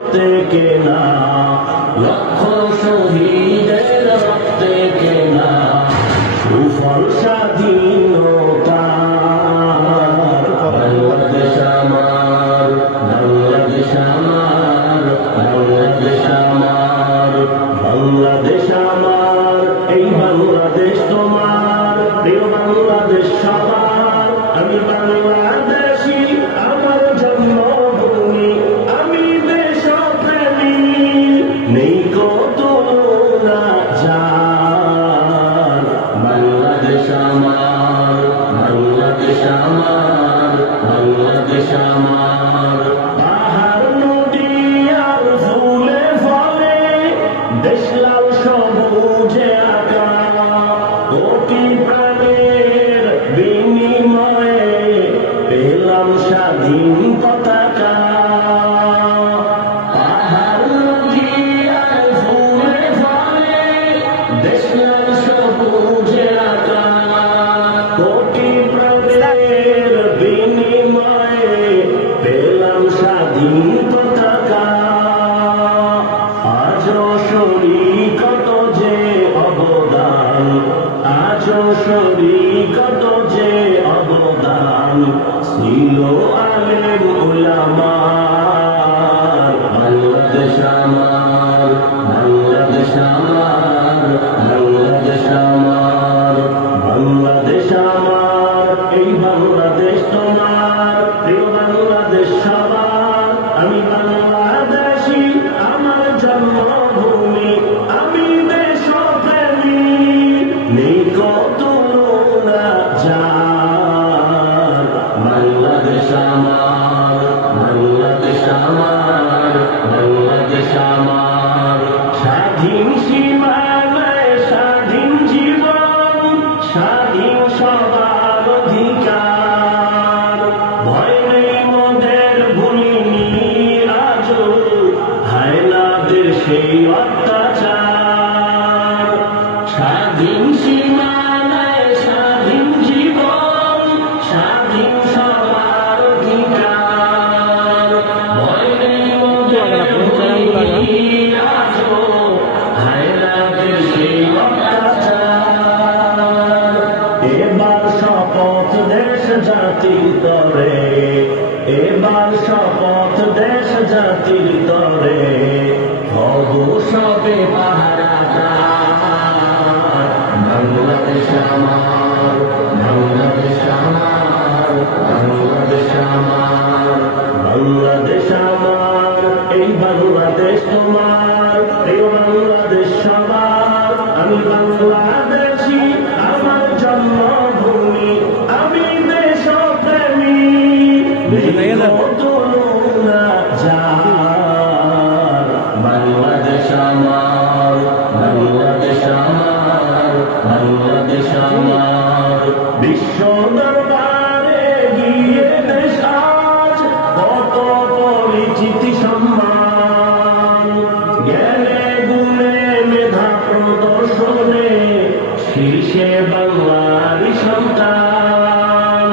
থেকে না লক্ষ শহীদের রক্তে কেনা সুফল স্বাধীনতা। বাংলাদেশ আমার, বাংলাদেশ আমার, বাংলাদেশ আমার, বাংলাদেশ আমার, এই বাংলাদেশ তোমার, প্রিয় বাংলাদেশ সবার। আমি বাংলাদেশী, আমার জন্মভূমি, আমি দেশপ্রেমী, নেই কত না যার। বাংলাদেশ আমার, বাংলাদেশ আমার, বাংলাদেশ আমার, পাহাড় নদী আর ফুলে ফলে দেশ লাল সবুজে আঁকা, কোটি প্রাণের বিনিময়ে পেলাম স্বাধীন পতাকা। পাহাড় নদী আর ফুলে ফলে দেশ লাল সবুজে আঁকা, কোটি প্রাণের বিনিময়ে পেলাম স্বাধীন পতাকা। আজও শরীকত যে অবদান, আজও শরীকত যে অবদান ছিল আলেম উলামার। বাংলাদেশ আমার, বাংলাদেশ আমার, বাংলাদেশ আমার, বাংলাদেশ আমার, এই বাংলাদেশ তোমার, প্রিয় বাংলাদেশ সবার। আমি বাংলাদেশী, আমার জন্মভূমি, আমি দেশপ্রেমী, নেই কত না যার। বাংলাদেশ আমার, বাংলাদেশ আমার, বাংলাদেশ আমার, স্বাধীন সীমানায় স্বাধীন জীবন, স্বাধীন সবার অধিকার। ভয় নেই মোদের, ভুলিনি আজও হায়নাদের সেই অত্যাচার। স্বাধীন সীমানায় স্বাধীন জীবন, স্বাধীন সবার অধিকার। ভয় নেই মোদের, ভুলিনি আজও হায়নাদের সেই অত্যাচার। এবার শপথ দেশ জাতির তরে, এবার শপথ দেশ জাতির তরে, হব সবে পাহারাদার। বাংলাদেশ আমার, বাংলাদেশ আমার, বাংলাদেশ আমার, বাংলাদেশ আমার, এই বাংলাদেশ তোমার, প্রিয় বাংলাদেশ সবার। আমি বাংলাদেশী, আমার জন্মভূমি, আমি দেশপ্রেমী, কত না যার। বাংলাদেশ আমার, বাংলাদেশ আমার, বাংলাদেশ আমার, বিশ্ব দরবারে গিয়ে দেশ আজ কত পরিচিতি সম্মান। জ্ঞানে গুণে মেধা প্রদর্শনে শীর্ষে বাংলারই সন্তান।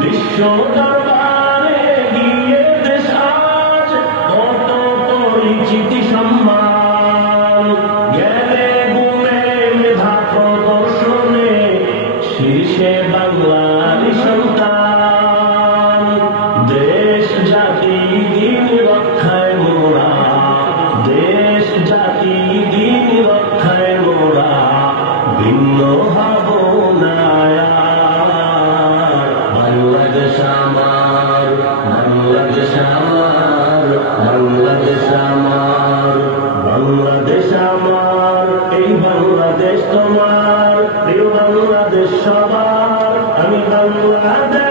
বিশ্ব দরবারে গিয়ে দেশ আজ কত পরিচিতি সম্মান। জ্ঞানে গুণে মেধা প্রদর্শনে শীর্ষে বাংলারই সন্তান। দেশ জাতি দিন রক্ষায় মোরা, দেশ জাতি দিন রক্ষায় মোরা, ভিন্ন হব না আর। বাংলাদেশ আমার, বাংলাদেশ আমার, বাংলাদেশ আমার, বাংলাদেশ আমার, এই বাংলাদেশ তোমার, প্রিয় বাংলাদেশ সবার। আমি বাংলাদেশ